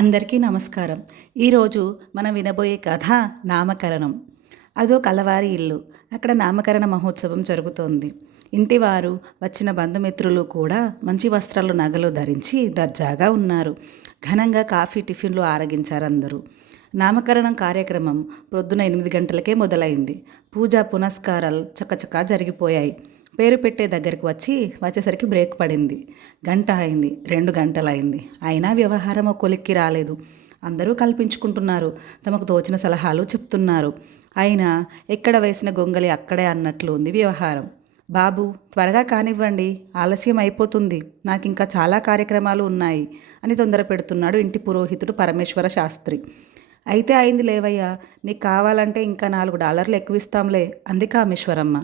అందరికీ నమస్కారం. ఈరోజు మనం వినబోయే కథ నామకరణం. అదో కలవారి ఇల్లు. అక్కడ నామకరణ మహోత్సవం జరుగుతోంది. ఇంటివారు, వచ్చిన బంధుమిత్రులు కూడా మంచి వస్త్రాలు, నగలు ధరించి దర్జాగా ఉన్నారు. ఘనంగా కాఫీ, టిఫిన్లు ఆరగించారందరూ. నామకరణం కార్యక్రమం ప్రొద్దున 8 గంటలకే మొదలైంది. పూజా పునస్కారాలు చకచకా జరిగిపోయాయి. పేరు పెట్టే దగ్గరికి వచ్చేసరికి బ్రేక్ పడింది. గంట అయింది, 2 గంటలైంది. అయినా వ్యవహారం ఒక కొలిక్కి రాలేదు. అందరూ కల్పించుకుంటున్నారు, తమకు తోచిన సలహాలు చెప్తున్నారు. అయినా ఎక్కడ వేసిన గొంగలి అక్కడే అన్నట్లు ఉంది వ్యవహారం. బాబు, త్వరగా కానివ్వండి, ఆలస్యం అయిపోతుంది, నాకింకా చాలా కార్యక్రమాలు ఉన్నాయి అని తొందర పెడుతున్నాడు ఇంటి పురోహితుడు పరమేశ్వర శాస్త్రి. అయితే అయింది లేవయ్యా, నీకు కావాలంటే ఇంకా $4 ఎక్కువ ఇస్తాంలే అంది కామేశ్వరమ్మ.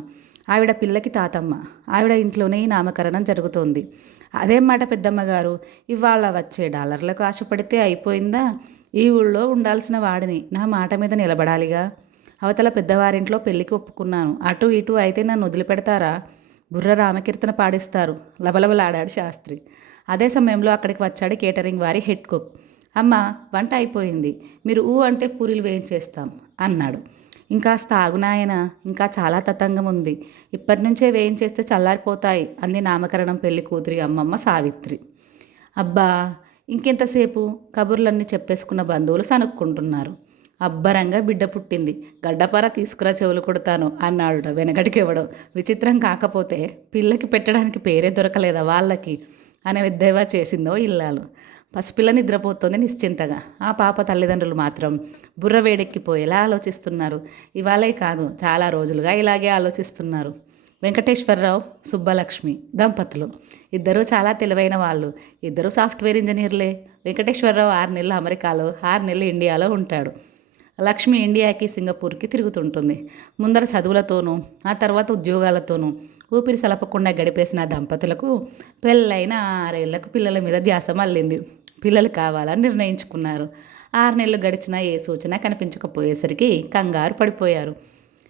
ఆవిడ పిల్లకి తాతమ్మ. ఆవిడ ఇంట్లోనే ఈ నామకరణం జరుగుతోంది. అదేం మాట పెద్దమ్మగారు, ఇవాళ వచ్చే డాలర్లకు ఆశపడితే అయిపోయిందా? ఈ ఊళ్ళో ఉండాల్సిన వాడిని, నా మాట మీద నిలబడాలిగా. అవతల పెద్దవారింట్లో పెళ్ళికి ఒప్పుకున్నాను, అటు ఇటు అయితే నన్ను వదిలిపెడతారా? బుర్ర రామకీర్తన పాడిస్తారు లబలబలాడాడు శాస్త్రి. అదే సమయంలో అక్కడికి వచ్చాడు కేటరింగ్ వారి హెడ్ కుక్. అమ్మ, వంట అయిపోయింది, మీరు ఊ అంటే పూరీలు వేయించేస్తాం అన్నాడు. ఇంకాస్త ఆగునాయన, ఇంకా చాలా తతంగం ఉంది, ఇప్పటి నుంచే వేయించేస్తే చల్లారిపోతాయి అంది నామకరణం పెళ్లి కూతురి అమ్మమ్మ సావిత్రి. అబ్బా, ఇంకెంతసేపు? కబుర్లన్నీ చెప్పేసుకున్న బంధువులు సనుక్కుంటున్నారు. అబ్బరంగా బిడ్డ పుట్టింది, గడ్డపార తీసుకురా చెవులు కొడతాను అన్నాడుట వెనకటికెవడో. విచిత్రం కాకపోతే పిల్లకి పెట్టడానికి పేరే దొరకలేదా వాళ్ళకి అనే ఎద్దేవా చేసిందో ఇల్లాలు. పసిపిల్ల నిద్రపోతోంది నిశ్చింతగా. ఆ పాప తల్లిదండ్రులు మాత్రం బుర్ర వేడెక్కిపోయేలా ఆలోచిస్తున్నారు. ఇవాళే కాదు, చాలా రోజులుగా ఇలాగే ఆలోచిస్తున్నారు. వెంకటేశ్వరరావు, సుబ్బలక్ష్మి దంపతులు. ఇద్దరూ చాలా తెలివైన వాళ్ళు. ఇద్దరూ సాఫ్ట్వేర్ ఇంజనీర్లే. వెంకటేశ్వరరావు 6 నెలలు అమెరికాలో, 6 నెలలు ఇండియాలో ఉంటాడు. లక్ష్మి ఇండియాకి, సింగపూర్కి తిరుగుతుంటుంది. ముందర చదువులతోనూ, ఆ తర్వాత ఉద్యోగాలతోనూ ఊపిరి సలపకుండా గడిపేసిన దంపతులకు పెళ్ళైన 6 ఏళ్లకు పిల్లల మీద ధ్యాస మళ్ళింది. పిల్లలు కావాలని నిర్ణయించుకున్నారు. 6 నెలలు గడిచినా ఏ సూచన కనిపించకపోయేసరికి కంగారు పడిపోయారు.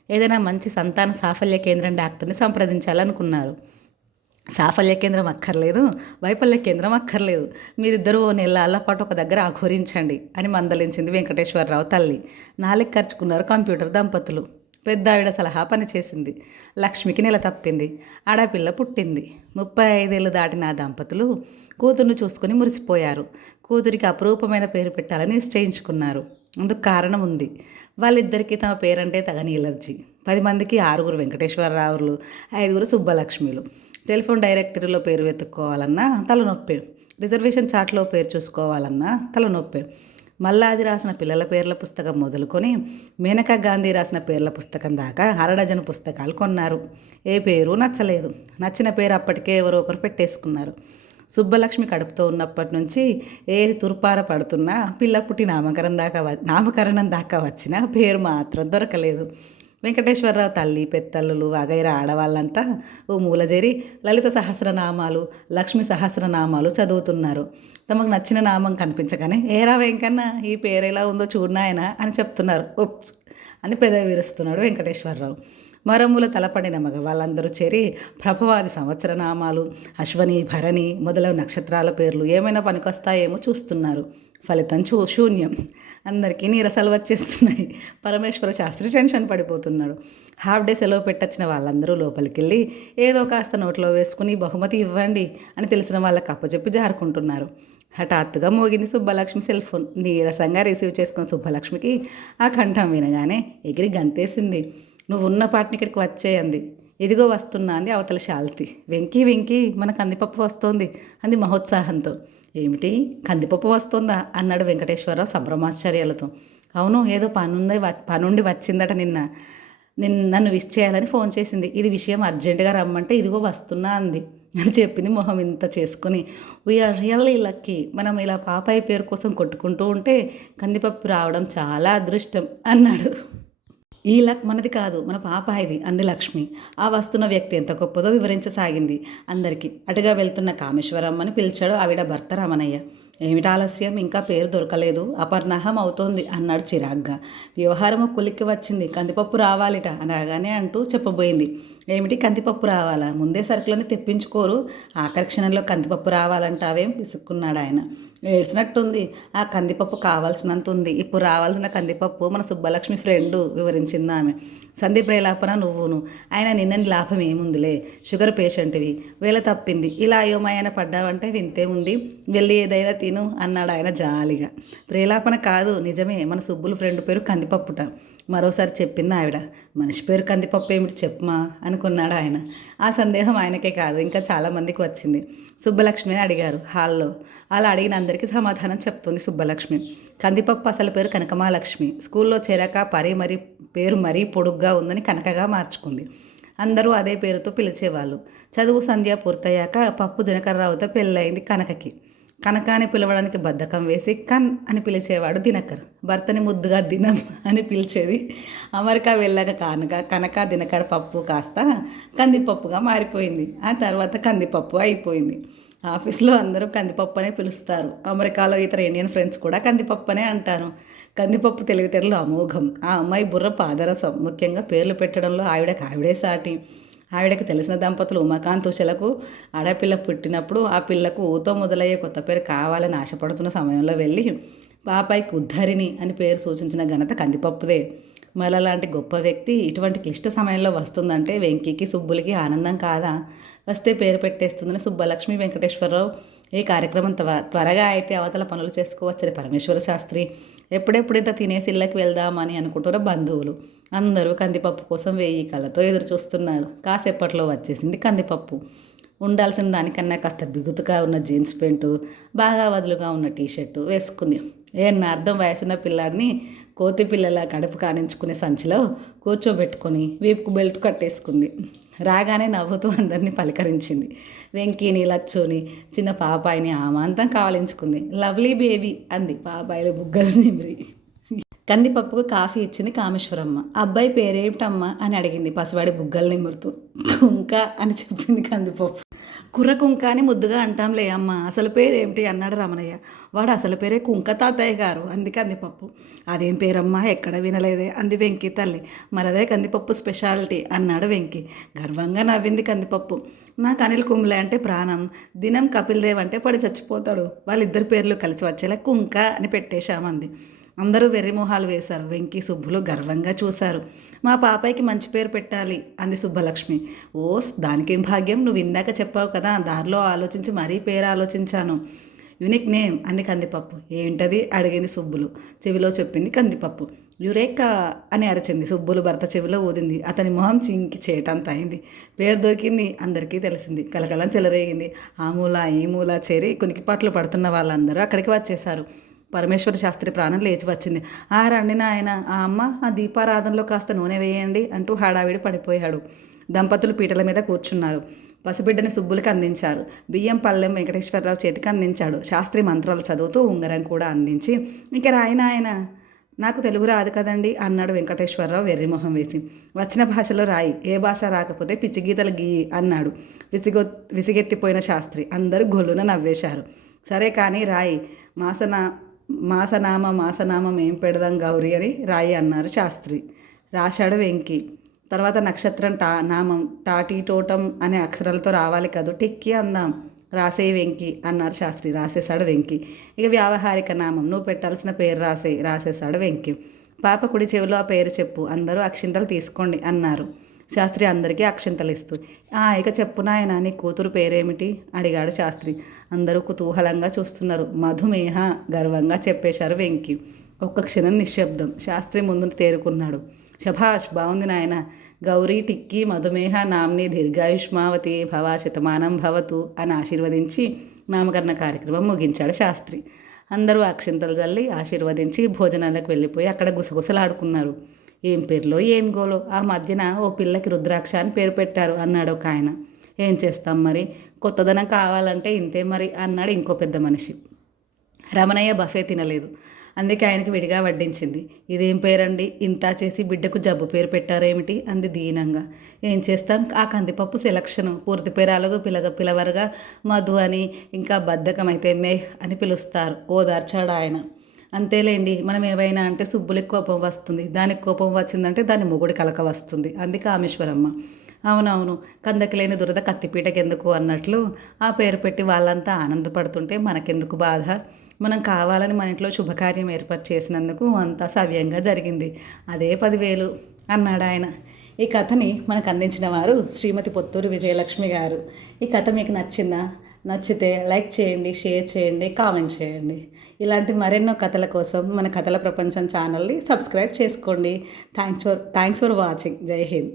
ఏదైనా మంచి సంతాన సాఫల్య కేంద్రం డాక్టర్ని సంప్రదించాలనుకున్నారు. సాఫల్య కేంద్రం అక్కర్లేదు, వైఫల్య కేంద్రం అక్కర్లేదు, మీరిద్దరూ ఓ నెలల పాటు ఒక దగ్గర ఆఘోరించండి అని మందలించింది వెంకటేశ్వరరావు తల్లి. నాలుగు ఖర్చుకున్నారు కంప్యూటర్ దంపతులు. పెద్ద ఆవిడ సలహా పనిచేసింది. లక్ష్మికి నెల తప్పింది, ఆడపిల్ల పుట్టింది. 35 ఏళ్ళు దాటిన ఆ దంపతులు కూతుర్ను చూసుకుని మురిసిపోయారు. కూతురికి అపురూపమైన పేరు పెట్టాలని నిశ్చయించుకున్నారు. అందుకు కారణం ఉంది. వాళ్ళిద్దరికీ తమ పేరంటే తగని ఎలర్జీ. 10 మందికి 6 వెంకటేశ్వరరావులు, 5 సుబ్బలక్ష్మిలు. టెలిఫోన్ డైరెక్టరీలో పేరు వెతుక్కోవాలన్నా తలనొప్పే. రిజర్వేషన్ చార్ట్లో పేరు చూసుకోవాలన్నా తలనొప్పే. మల్లాది రాసిన పిల్లల పేర్ల పుస్తకం మొదలుకొని మేనకా గాంధీ రాసిన పేర్ల పుస్తకం దాకా 6 డజను పుస్తకాలు కొన్నారు. ఏ పేరు నచ్చలేదు. నచ్చిన పేరు అప్పటికే ఎవరో ఒకరు పెట్టేసుకున్నారు. సుబ్బలక్ష్మి కడుపుతో ఉన్నప్పటి నుంచి ఏరి తుర్పార పడుతున్నా పిల్ల పుట్టి నామకరణం దాకా వచ్చిన పేరు మాత్రం దొరకలేదు. వెంకటేశ్వరరావు తల్లి, పెత్తల్లులు, వగైరా ఆడవాళ్ళంతా ఓ మూలజేరి లలిత సహస్రనామాలు, లక్ష్మి సహస్రనామాలు చదువుతున్నారు. తమకు నచ్చిన నామం కనిపించగానే, ఏరా వెంకన్న, ఈ పేరు ఎలా ఉందో చూడనాయనా అని చెప్తున్నారు. ఉప్స్ అని పెదవి విరుస్తున్నాడు వెంకటేశ్వరరావు. మరమూల తలపడిన మగ వాళ్ళందరూ చేరి ప్రభవాది సంవత్సరనామాలు, అశ్వని, భరణి మొదలగు నక్షత్రాల పేర్లు ఏమైనా పనికొస్తాయేమో చూస్తున్నారు. ఫలితం శూన్యం. అందరికీ నీరసాలు వచ్చేస్తున్నాయి. పరమేశ్వర శాస్త్రి టెన్షన్ పడిపోతున్నాడు. హాఫ్ డే సెలవు పెట్టొచ్చిన వాళ్ళందరూ లోపలికి వెళ్ళి ఏదో కాస్త నోట్లో వేసుకుని బహుమతి ఇవ్వండి అని తెలిసిన వాళ్ళకి అప్పచెప్పి జారుకుంటున్నారు. హఠాత్తుగా మోగింది సుబ్బలక్ష్మి సెల్ ఫోన్. నీరసంగా రిసీవ్ చేసుకున్న సుబ్బలక్ష్మికి ఆ కంఠం వినగానే ఎగిరి గంతేసింది. నువ్వు ఉన్న పాటిని ఇక్కడికి వచ్చేయంది. ఇదిగో వస్తున్నా అంది అవతల శాల్తి. వెంకీ వెంకీ, మన కందిపప్పు వస్తోంది అంది మహోత్సాహంతో. ఏమిటి, కందిపప్పు వస్తుందా అన్నాడు వెంకటేశ్వరరావు సంభ్రమాశ్చర్యాలతో. అవును, ఏదో పనుండి వచ్చిందట నన్ను విష్ చేయాలని ఫోన్ చేసింది. ఇది విషయం అర్జెంటుగా రమ్మంటే ఇదిగో వస్తున్నా అంది అని చెప్పింది మొహం ఇంత చేసుకుని. We are really lucky. మనం ఇలా పాపాయి పేరు కోసం కొట్టుకుంటూ ఉంటే కందిపప్పు రావడం చాలా అదృష్టం అన్నాడు. ఈ లక్ మనది కాదు, మన పాపాయిది అంది లక్ష్మి. ఆ వస్తున్న వ్యక్తి ఎంత గొప్పదో వివరించసాగింది అందరికీ. అటుగా వెళ్తున్న కామేశ్వరమ్మని పిలిచాడు ఆవిడ భర్త రమణయ్య. ఏమిటి ఆలస్యం, ఇంకా పేరు దొరకలేదు, అపర్ణహం అవుతోంది అన్నాడు చిరాగ్గా. వ్యవహారము కొలిక్కి వచ్చింది, కందిపప్పు రావాలిట అనగానే అంటూ చెప్పబోయింది. ఏమిటి కందిపప్పు రావాలా? ముందే సరుకులని తెప్పించుకోరు, ఆఖరి క్షణంలో కందిపప్పు రావాలంటావేం? విసుక్కున్నాడు ఆయన. ఏడ్చినట్టుంది. ఆ కందిపప్పు కావాల్సినంత ఉంది. ఇప్పుడు రావాల్సిన కందిపప్పు మన సుబ్బలక్ష్మి ఫ్రెండు వివరించింది ఆమె. సంధి ప్రేలాపన నువ్వును. ఆయన నిన్నని లాభం ఏముందిలే, షుగర్ పేషెంట్వి, వేళ తప్పింది, ఇలా అయోమయాన పడ్డావంటే వింతే ఉంది, వెళ్ళి ఏదైనా తిను అన్నాడు ఆయన జాలిగా. ప్రేలాపన కాదు, నిజమే, మన సుబ్బుల ఫ్రెండ్ పేరు కందిపప్పుట. మరోసారి చెప్పింది ఆవిడ. మనిషి పేరు కందిపప్పు ఏమిటి చెప్పమా అనుకున్నాడు ఆయన. ఆ సందేహం ఆయనకే కాదు, ఇంకా చాలామందికి వచ్చింది. సుబ్బలక్ష్మిని అడిగారు హాల్లో. అలా అడిగిన అందరికీ సమాధానం చెప్తుంది సుబ్బలక్ష్మి. కందిపప్పు అసలు పేరు కనకమాలక్ష్మి. స్కూల్లో చేరాక పేరు మరీ పొడుగ్గా ఉందని కనకగా మార్చుకుంది. అందరూ అదే పేరుతో పిలిచేవాళ్ళు. చదువు సంధ్య పూర్తయ్యాక పప్పు దినకర్రావుతో పెళ్ళయింది కనకకి. కనక అని పిలవడానికి బద్ధకం వేసి కన్ అని పిలిచేవాడు దినకర్. భర్తని ముద్దుగా దినం అని పిలిచేది. అమెరికా వెళ్ళాక కనక దినకర్ పప్పు కాస్త కందిపప్పుగా మారిపోయింది. ఆ తర్వాత కందిపప్పు అయిపోయింది. ఆఫీస్లో అందరూ కందిపప్పు అనే పిలుస్తారు. అమెరికాలో ఇతర ఇండియన్ ఫ్రెండ్స్ కూడా కందిపప్పు అనే అంటారు. కందిపప్పు తెలివితేటలు అమోఘం. ఆ అమ్మాయి బుర్ర పాదరసం. ముఖ్యంగా పేర్లు పెట్టడంలో ఆవిడే సాటి. ఆవిడకి తెలిసిన దంపతులు ఉమాకాంత్ ఉషలకు ఆడపిల్ల పుట్టినప్పుడు ఆ పిల్లకు ఊతో మొదలయ్యే కొత్త పేరు కావాలని ఆశపడుతున్న సమయంలో వెళ్ళి పాపాయికి ఉద్ధరిణి అని పేరు సూచించిన ఘనత కందిపప్పుదే. లాంటి గొప్ప వ్యక్తి ఇటువంటి క్లిష్ట సమయంలో వస్తుందంటే వెంకీకి సుబ్బులకి ఆనందం కాదా? వస్తే పేరు పెట్టేస్తుందని సుబ్బలక్ష్మి వెంకటేశ్వరరావు ఈ కార్యక్రమం త్వరగా అయితే అవతల పనులు చేసుకోవచ్చని పరమేశ్వర శాస్త్రి, ఎప్పుడెప్పుడు ఇంత తినేసి ఇళ్ళకి వెళ్దామని అనుకుంటున్న బంధువులు అందరూ కందిపప్పు కోసం 1000 కళ్ళతో ఎదురు చూస్తున్నారు. కాసేపట్లో వచ్చేసింది కందిపప్పు. ఉండాల్సిన దానికన్నా కాస్త బిగుతుగా ఉన్న జీన్స్ ప్యాంటు, బాగా వదులుగా ఉన్న టీషర్టు వేసుకుంది. అర్థం వయసున్న పిల్లాడిని కోతి పిల్లల కడుపు కానించుకునే సంచిలో కూర్చోబెట్టుకొని వీపుకు బెల్ట్ కట్టేసుకుంది. రాగానే నవ్వుతూ అందరినీ పలకరించింది. వెంకీని, లచ్చుని, చిన్న పాపాయిని ఆమాంతం కావలించుకుంది. లవ్లీ బేబీ అంది పాపాయిలు బుగ్గలు నిమిరి. కందిపప్పుకు కాఫీ ఇచ్చింది కామేశ్వరమ్మ. అబ్బాయి పేరేమిటమ్మా అని అడిగింది పసివాడి బుగ్గలు నిమురుతూ. కుంక అని చెప్పింది కందిపప్పు. కుర్ర కుంక అని ముద్దుగా అంటాంలే అమ్మ, అసలు పేరేమిటి అన్నాడు రమణయ్య. వాడు అసలు పేరే కుంక తాతయ్య గారు అంది కందిపప్పు. అదేం పేరమ్మా, ఎక్కడ వినలేదే అంది వెంకీ తల్లి. మరదే కందిపప్పు స్పెషాలిటీ అన్నాడు వెంకీ. గర్వంగా నవ్వింది కందిపప్పు. నాకు అనిల్ కుంబ్లే అంటే ప్రాణం, దినం కపిల్ దేవ్ అంటే పడి చచ్చిపోతాడు, వాళ్ళిద్దరు పేర్లు కలిసి వచ్చేలా కుంక అని పెట్టేశామంది. అందరూ వెర్రిమొహాలు వేశారు. వెంకీ, సుబ్బులు గర్వంగా చూశారు. మా పాపాయికి మంచి పేరు పెట్టాలి అంది సుబ్బలక్ష్మి. ఓస్, దానికేం భాగ్యం, నువ్వు ఇందాక చెప్పావు కదా, దారిలో ఆలోచించి మరీ పేరు ఆలోచించాను. యూనిక్ నేమ్ అంది కందిపప్పు. ఏంటది అడిగింది సుబ్బులు. చెవిలో చెప్పింది కందిపప్పు. యురేకా అని అరిచింది. సుబ్బులు భర్త చెవిలో ఊదింది. అతని మొహం చింకి చేటంత అయింది. పేరు దొరికింది, అందరికీ తెలిసింది. కలకలం చెలరేగింది. ఆ మూల ఈ మూల చేరి కునికిపాట్లు పడుతున్న వాళ్ళందరూ అక్కడికి వచ్చేశారు. పరమేశ్వర శాస్త్రి ప్రాణం లేచి వచ్చింది. ఆ రండి నాయన, ఆ అమ్మ ఆ దీపారాధనలో కాస్త నూనె వేయండి అంటూ హడావిడి పడిపోయాడు. దంపతులు పీటల మీద కూర్చున్నారు. పసిబిడ్డని సుబ్బులకి అందించారు. బియ్యం పళ్ళెం వెంకటేశ్వరరావు చేతికి అందించాడు. శాస్త్రి మంత్రాలు చదువుతూ ఉంగరం కూడా అందించి, ఇంక రాయి నాయన, నాకు తెలుగు రాదు కదండి అన్నాడు వెంకటేశ్వరరావు వెర్రిమొహం వేసి. వచ్చిన భాషలో రాయి, ఏ భాష రాకపోతే పిచ్చిగీతలు గీయి అన్నాడు విసిగెత్తిపోయిన శాస్త్రి. అందరూ గొల్లున నవ్వేశారు. సరే కానీ రాయి, మాసనామం ఏం పెడదాం గౌరీ అని రాయి అన్నారు శాస్త్రి. రాశాడు వెంకీ. తర్వాత నక్షత్రం నామం టాటీ టోటం అనే అక్షరాలతో రావాలి కదూ, టిక్కి అందాం. రాసే వెంకీ అన్నారు శాస్త్రి. రాసేశాడు వెంకీ. ఇక వ్యావహారిక నామం, నువ్వు పెట్టాల్సిన పేరు రాసేశాడు వెంకీ. పాప కుడి చెవిలో ఆ పేరు చెప్పు, అందరూ అక్షింతలు తీసుకోండి అన్నారు శాస్త్రి అందరికీ అక్షింతలు ఇస్తూ. ఇక చెప్పు నాయన, నీ కూతురు పేరేమిటి అడిగాడు శాస్త్రి. అందరూ కుతూహలంగా చూస్తున్నారు. మధుమేహ గర్వంగా చెప్పేశారు వెంకీ. ఒక్క క్షణం నిశ్శబ్దం. శాస్త్రి ముందు తేరుకున్నాడు. శభాష్, బాగుంది నాయన. గౌరీ టిక్కీ మధుమేహ నామ్ని దీర్ఘాయుష్మావతి భవ శతమానం భవతు అని ఆశీర్వదించి నామకరణ కార్యక్రమం ముగించాడు శాస్త్రి. అందరూ అక్షింతలు జల్లి ఆశీర్వదించి భోజనాలకు వెళ్ళిపోయి అక్కడ గుసగుసలాడుకున్నారు. ఏం పేర్లో ఏం గోలో, ఆ మధ్యన ఓ పిల్లకి రుద్రాక్ష అని పేరు పెట్టారు అన్నాడు ఒక ఆయన. ఏం చేస్తాం మరి, కొత్తదనం కావాలంటే ఇంతే మరి అన్నాడు ఇంకో పెద్ద మనిషి. రమణయ్య బఫే తినలేదు, అందుకే ఆయనకి విడిగా వడ్డించింది. ఇదేం పేరండి, ఇంతా చేసి బిడ్డకు జబ్బు పేరు పెట్టారేమిటి అంది దీనంగా. ఏం చేస్తాం, ఆ కందిపప్పు సెలక్షను. పూర్తి పేరాలకు పిలవరుగా మధు అని, ఇంకా బద్ధకం అయితే మేహ్ అని పిలుస్తారు ఓదార్చాడు ఆయన. అంతేలేండి, మనం ఏవైనా అంటే సుబ్బులకి కోపం వస్తుంది, దానికి కోపం వచ్చిందంటే దాని మొగుడి కలక వస్తుంది అంది కామేశ్వరమ్మ. అవునవును. కందకి లేని దురద కత్తిపీటకెందుకు అన్నట్లు ఆ పేరు పెట్టి వాళ్ళంతా ఆనందపడుతుంటే మనకెందుకు బాధ? మనం కావాలని మన ఇంట్లో శుభకార్యం ఏర్పాటు చేసినందుకు అంతా సవ్యంగా జరిగింది. అదే 10,000 అన్నాడాయన. ఈ కథని మనకు అందించిన వారు శ్రీమతి పొత్తూరు విజయలక్ష్మి గారు. ఈ కథ మీకు నచ్చిందా? నచ్చితే లైక్ చేయండి, షేర్ చేయండి, కామెంట్ చేయండి. ఇలాంటి మరెన్నో కథల కోసం మన కథల ప్రపంచం ఛానల్ని సబ్స్క్రైబ్ చేసుకోండి. Thanks for watching. జై హింద్.